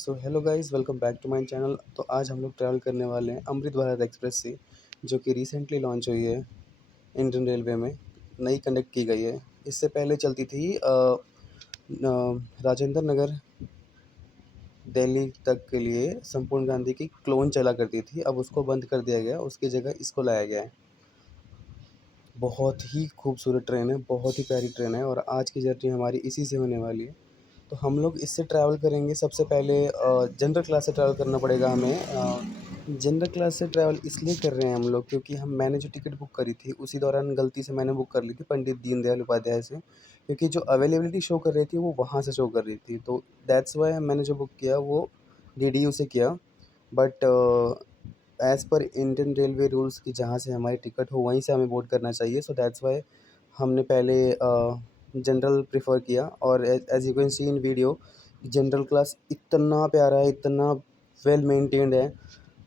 So hello guys, welcome back to my channel. तो आज हम लोग ट्रैवल करने वाले हैं अमृत भारत एक्सप्रेस से, जो कि रिसेंटली लॉन्च हुई है इंडियन रेलवे में, नई कंडक्ट की गई है। इससे पहले चलती थी राजेंद्र नगर दिल्ली तक के लिए संपूर्ण गांधी की क्लोन चला करती थी। अब उसको बंद कर दिया गया, उसकी जगह इसको लाया गया है। बहुत ही खूबसूरत ट्रेन है, बहुत ही प्यारी ट्रेन है और आज की जर्नी हमारी इसी से होने वाली है। तो हम लोग इससे ट्रैवल करेंगे। सबसे पहले जनरल क्लास से ट्रैवल करना पड़ेगा हमें। जनरल क्लास से ट्रैवल इसलिए कर रहे हैं हम लोग क्योंकि मैंने जो टिकट बुक करी थी उसी दौरान गलती से मैंने बुक कर ली थी पंडित दीनदयाल उपाध्याय से, क्योंकि जो अवेलेबिलिटी शो कर रही थी वो वहाँ से शो कर रही थी। तो दैट्स वाई मैंने जो बुक किया वो DDU से किया। But as per Indian railway rules की जहाँ से हमारी टिकट हो वहीं से हमें बोर्ड करना चाहिए। सो दैट्स वाई हमने पहले जनरल प्रेफर किया। और as you can see in video, general class इतना प्यारा है, इतना वेल मेंटेन्ड है।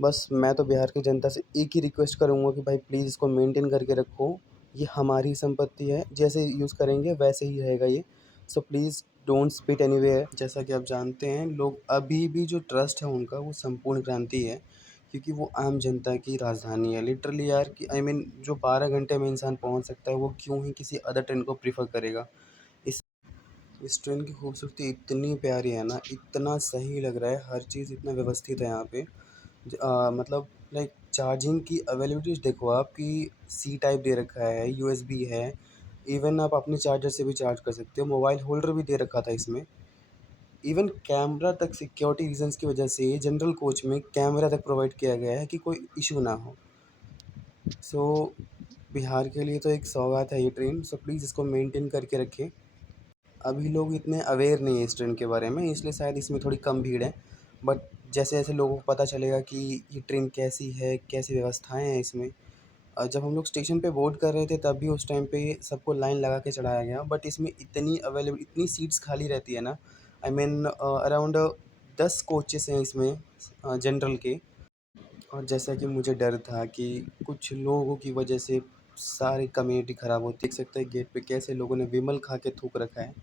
बस मैं तो बिहार की जनता से एक ही रिक्वेस्ट करूँगा कि भाई प्लीज़ इसको मेंटेन करके रखो। ये हमारी संपत्ति है, जैसे यूज़ करेंगे वैसे ही रहेगा ये। So please don't spit anywhere. जैसा कि आप जानते हैं, लोग अभी भी जो ट्रस्ट है उनका वो संपूर्ण क्रांति है, क्योंकि वो आम जनता की राजधानी है लिटरली यार। कि आई मीन जो 12 घंटे में इंसान पहुंच सकता है वो क्यों ही किसी अदर ट्रेन को प्रीफर करेगा। इस इस ट्रेन की खूबसूरती इतनी प्यारी है ना, इतना सही लग रहा है, हर चीज़ इतना व्यवस्थित है यहाँ पे। मतलब लाइक चार्जिंग की अवेलेबिलिटी देखो, आपकी सी टाइप दे रखा है, USB है, इवन आप अपने चार्जर से भी चार्ज कर सकते हो। मोबाइल होल्डर भी दे रखा था इसमें। इवन कैमरा तक सिक्योरिटी रीजंस की वजह से जनरल कोच में कैमरा तक प्रोवाइड किया गया है कि कोई इशू ना हो। सो बिहार के लिए तो एक सौगात है ये ट्रेन। सो प्लीज़ इसको मेंटेन करके रखें। अभी लोग इतने अवेयर नहीं है इस ट्रेन के बारे में, इसलिए शायद इसमें थोड़ी कम भीड़ है। बट जैसे जैसे लोगों को पता चलेगा कि ये ट्रेन कैसी है, कैसी व्यवस्थाएं हैं इसमें। जब हम लोग स्टेशन पे बोर्ड कर रहे थे तब भी उस टाइम पे सबको लाइन लगा के चढ़ाया गया। बट इसमें इतनी सीट्स खाली रहती है ना। आई मीन अराउंड 10 कोचेस हैं इसमें जनरल के। और जैसा कि मुझे डर था कि कुछ लोगों की वजह से सारी कम्युनिटी ख़राब होती है। देख सकते हैं गेट पे कैसे लोगों ने विमल खा के थूक रखा है।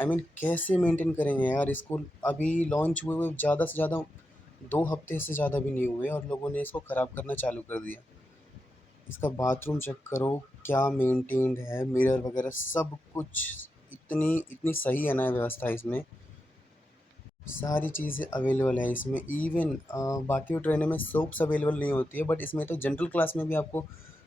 आई मीन कैसे मेंटेन करेंगे यार इसको। अभी लॉन्च हुए हुए ज़्यादा से ज़्यादा 2 हफ्ते से ज़्यादा भी नहीं हुए और लोगों ने इसको ख़राब करना चालू कर दिया। इसका बाथरूम चेक करो, क्या मेंटेन्ड है, मिरर वगैरह सब कुछ इतनी इतनी सही है ना व्यवस्था इसमें। सारी चीज़ें अवेलेबल है इसमें। इवन बाकी ट्रेनों में सोप्स अवेलेबल नहीं होती है, बट इसमें तो जनरल क्लास में भी आपको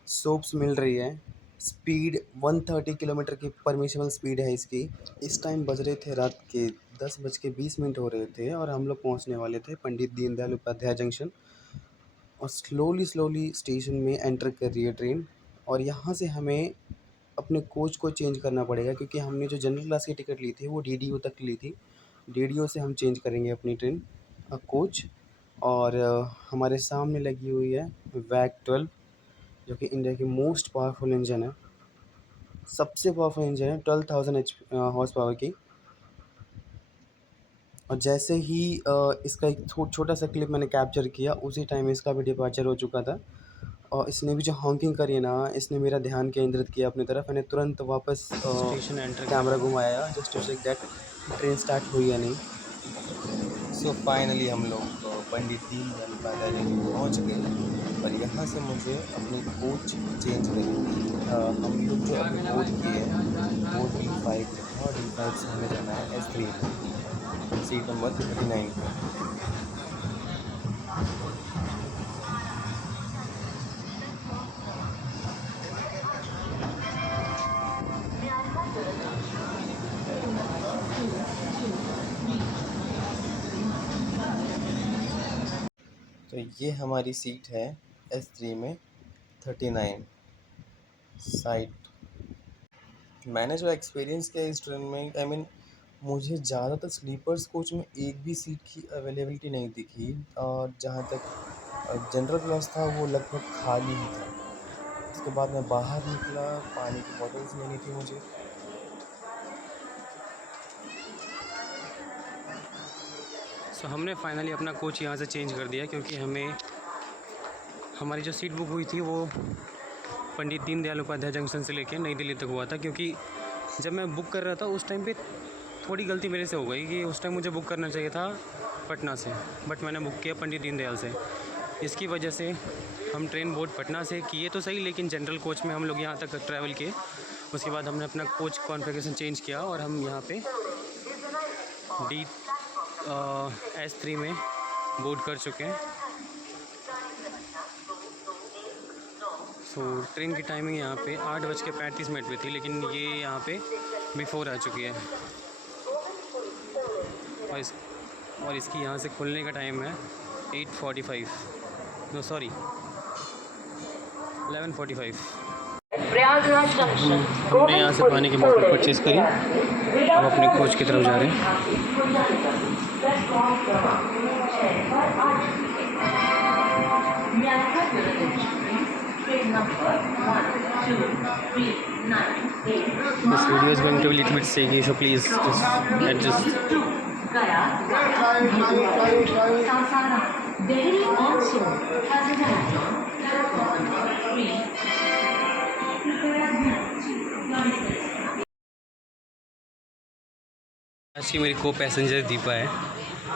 सोप्स मिल रही है। स्पीड 130 किलोमीटर की परमिशनल स्पीड है इसकी। इस टाइम बज रहे थे रात के 10:20 हो रहे थे और हम लोग पहुंचने वाले थे पंडित दीनदयाल उपाध्याय जंक्शन। और स्लोली स्लोली स्टेशन में एंटर कर रही है ट्रेन। और यहाँ से हमें अपने कोच को चेंज करना पड़ेगा, क्योंकि हमने जो जनरल क्लास की टिकट ली थी वो DDU तक ली थी। DDU से हम चेंज करेंगे अपनी ट्रेन कोच। और हमारे सामने लगी हुई है WAG-12, जो कि इंडिया की मोस्ट पावरफुल इंजन है, सबसे पावरफुल इंजन है, 12,000 हॉर्स पावर की। और जैसे ही इसका एक छोटा सा क्लिप मैंने कैप्चर किया, उसी टाइम इसका भी डिपार्चर हो चुका था। और इसने भी जो हॉकिंग करी है ना, इसने मेरा ध्यान केंद्रित किया अपनी तरफ। मैंने तुरंत वापस स्टेशन एंटर कैमरा घुमाया just to check that train start हुई या नहीं। सो फाइनली हम लोग पंडित दीनदयाल उपाध्याय जंक्शन पहुँच गए और यहाँ से मुझे अपनी कोच चेंज करनी थी। हम लोग जो अभी बोर्ड किए हैं वो D5 में था और D5 से हमें जाना है S3 में, सीट नंबर 39 पे। तो ये हमारी सीट है S3 में 39 साइड। मैंने जो एक्सपीरियंस किया इस ट्रेन में, आई मीन मुझे ज़्यादातर स्लीपर्स कोच में एक भी सीट की अवेलेबिलिटी नहीं दिखी। और जहाँ तक जनरल क्लास था वो लगभग खाली ही था। उसके बाद मैं बाहर निकला, पानी की बॉटल्स लेनी थी मुझे। सो हमने फाइनली अपना कोच यहाँ से चेंज कर दिया, क्योंकि हमें हमारी जो सीट बुक हुई थी वो पंडित दीनदयाल उपाध्याय जंक्शन से लेके नई दिल्ली तक हुआ था। क्योंकि जब मैं बुक कर रहा था उस टाइम पे थोड़ी गलती मेरे से हो गई कि उस टाइम मुझे बुक करना चाहिए था पटना से, बट मैंने बुक किया पंडित दीनदयाल से। इसकी वजह से हम ट्रेन बोर्ड पटना से किए तो सही, लेकिन जनरल कोच में हम लोग यहाँ तक ट्रैवल किए। उसके बाद हमने अपना कोच कॉन्फ़िगरेशन चेंज किया और हम यहाँ पे S3 में बोर्ड कर चुके हैं। सो ट्रेन की टाइमिंग यहाँ पे 8:35 पे थी, लेकिन ये यहाँ पे बिफोर आ चुकी है। और इसकी यहाँ से खुलने का टाइम है 8:45, नो सॉरी 11:45। हमने यहाँ से पानी की बोतल परचेज़ करी, अब अपने कोच की तरफ जा रहे हैं। This video is going to be a little bit shaky, so please just adjust. आज की मेरी को पैसेंजर दीपा है,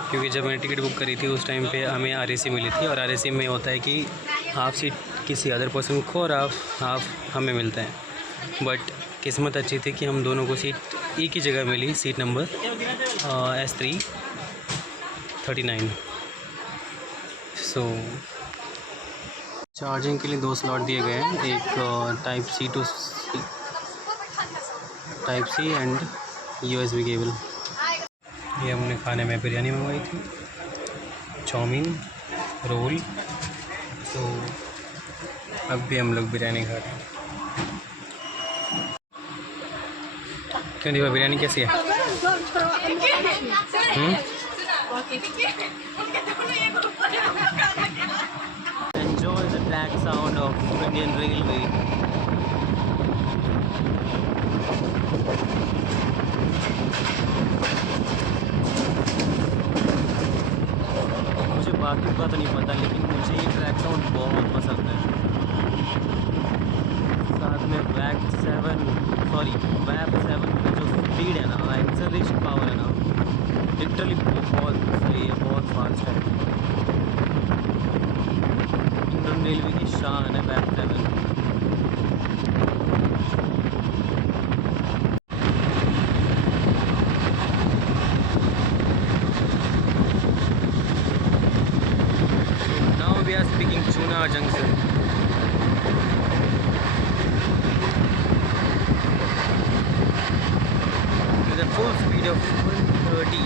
क्योंकि जब मैंने टिकट बुक करी थी उस टाइम पे हमें RAC मिली थी, और RAC में होता है कि हाफ सीट किसी अदर पर्सन को और हाफ हमें मिलता है। बट किस्मत अच्छी थी कि हम दोनों को सीट एक ही जगह मिली, seat number S339। So charging के लिए 2 स्लॉट दिए गए हैं, एक type C and USB cable. ये हमने खाने में बिरयानी मंगवाई थी, चाउमीन, रोल। तो अब भी हम लोग बिरयानी खा रहे हैं। क्यों दीपा, बिरयानी कैसी है? Enjoy the track sound of Indian Railway. मुझे बाकी का तो नहीं पता, लेकिन मुझे ये ट्रैक साउंड बहुत पसंद है। साथ में वैप 7 का जो स्पीड है ना, एक्सेलरेशन पावर है ना, लिटरली बहुत सही है, बहुत फास्ट है। इंडियन रेलवे की शान है वैप 7। Now we are speaking Chuna Junction. With a full speed of 130.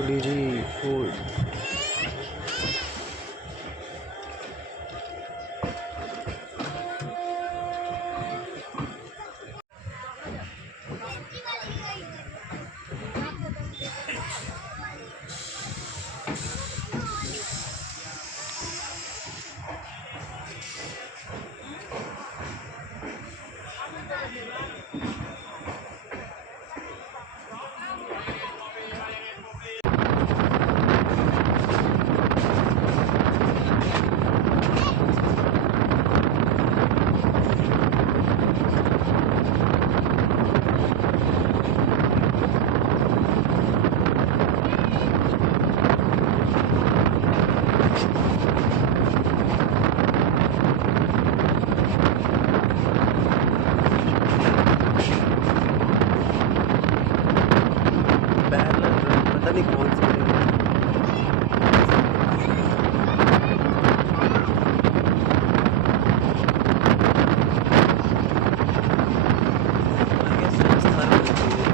टू डीजी फूड। पता नहीं कौन सी है। आगे संस्थान बनती है।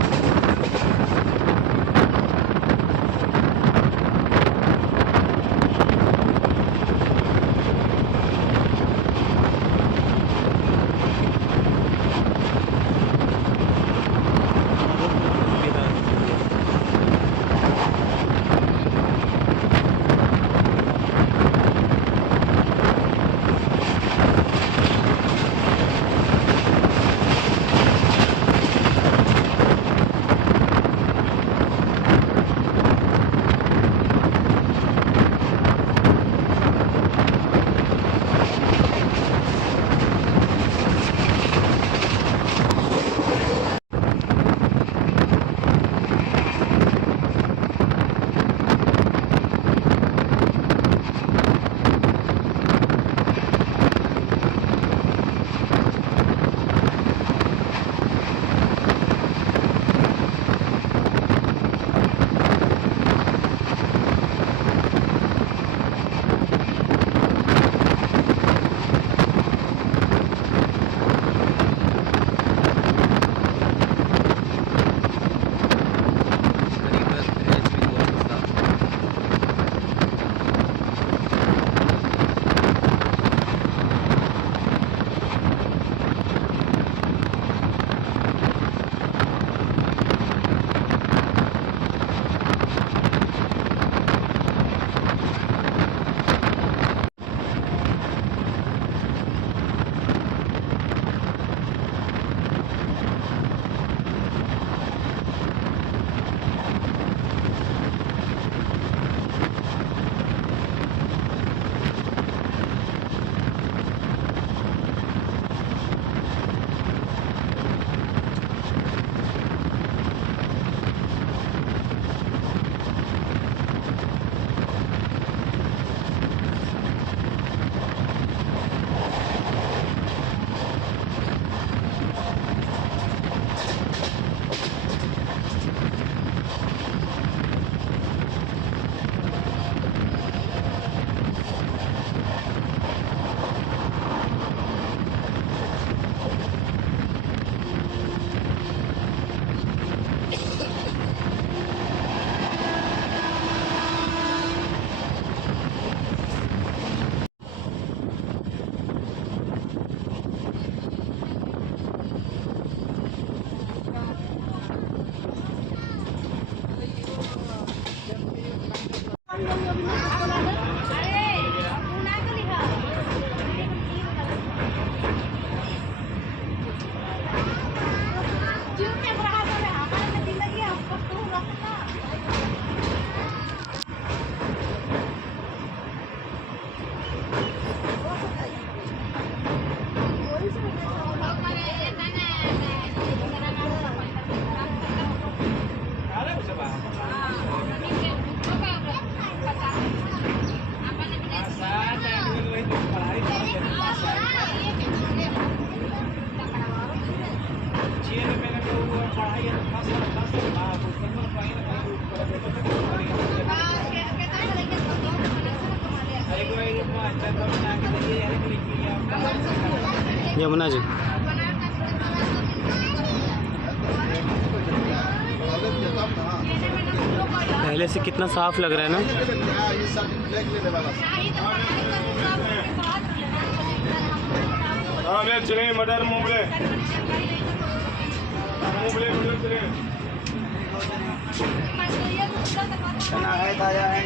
यमुना जी पहले से कितना साफ लग रहा है ना। चले मटर मूंगले है ताजा है।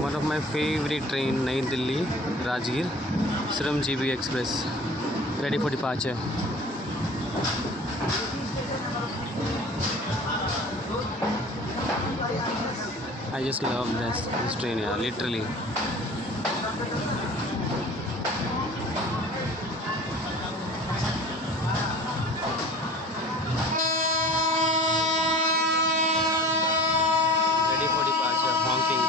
One of my favorite train, Nai Delhi, Rajgir, Shramjeevi Express, ready for departure. I just love this train, yeah, literally. Ready for departure, honking.